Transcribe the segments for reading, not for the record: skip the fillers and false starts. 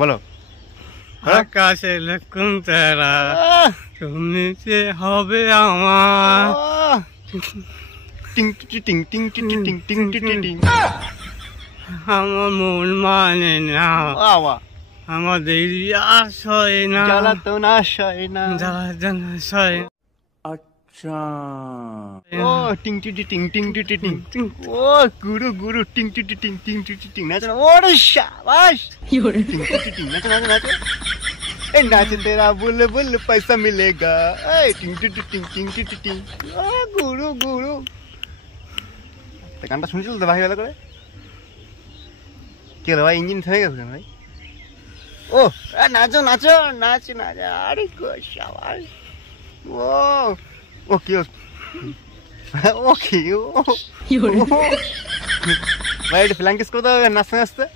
বলো। আকাশে লক্ষণ তারা তুমি যে হবে আমার টিং টিং টিং টিং টিং টিং টিং টিং টিং। আমার মন মানে না, আমাদের আশয় না, জ্বালাতন আশয় না, জ্বালাতন আশয়। আচ্ছা ও টিং টিং টিং টিং টিং টিং। ও গুরু গুরু টিং টিং টিং টিং টিং টিং। নাচো না, ওরে শাবাশ। টিং টিং টিং, নাচো নাচো নাচো। ए नाच तेरा बुल बुल पैसा मिलेगा। ए टिंग टिंग टिंग टिंग टिंग टिंग। ও গুরু গুরু। তো গানটা শুনছিল তো ভাই ভালো করে? কি হলো ভাই, ইঞ্জিন থেমে গেছে ভাই? ও নাচো নাচো নাচ নাচ। আরে শাবাশ। ও ও কি ও কি ও ভাই, একটু ফ্ল্যাঙ্কিস করে দাও নাচতে নাচতে।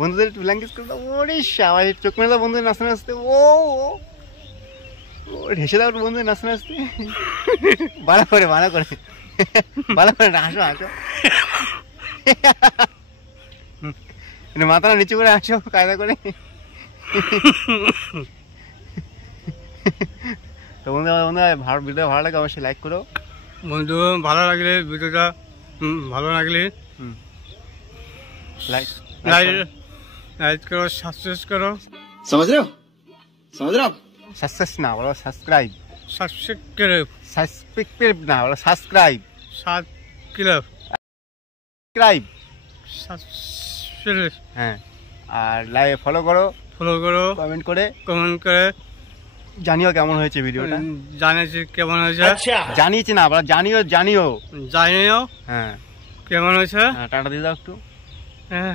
বন্ধুদের একটু ফ্ল্যাঙ্কিস করে দাও। ওরে শাবাশ, চোখ মেলে দাও বন্ধুদের নাচতে নাচতে। ও ও ঢেসে দাও বন্ধুদের নাচতে নাচতে। ভালো করে ভালো করে ভালো করে হাসো হাসো। মাথাটা নিচু করে হাসো কায়দা করে। তো বন্ধুরা ভিডিও ভালো লাগে অবশ্যই লাইক করো। বন্ধু ভালো লাগলে ভিডিওটা ভালো লাগলে লাইক লাইক করো, সাবস্ক্রাইব করো। समझ रहे हो সাবস্ক্রাইব না বলো, সাবস্ক্রাইব। সাবস্ক্রাইব না বলো, সাবস্ক্রাইব। সাবস্ক্রাইব হ্যাঁ। আর লাইক ফলো করো, কমেন্ট করে জানিও কেমন হয়েছে ভিডিওটা। জানিয়েছি কেমন হয়েছে, জানিয়েছি না বলো, জানিও জানিও জানিও হ্যাঁ কেমন হয়েছে। টাটা দিয়ে দাও একটু। হ্যাঁ।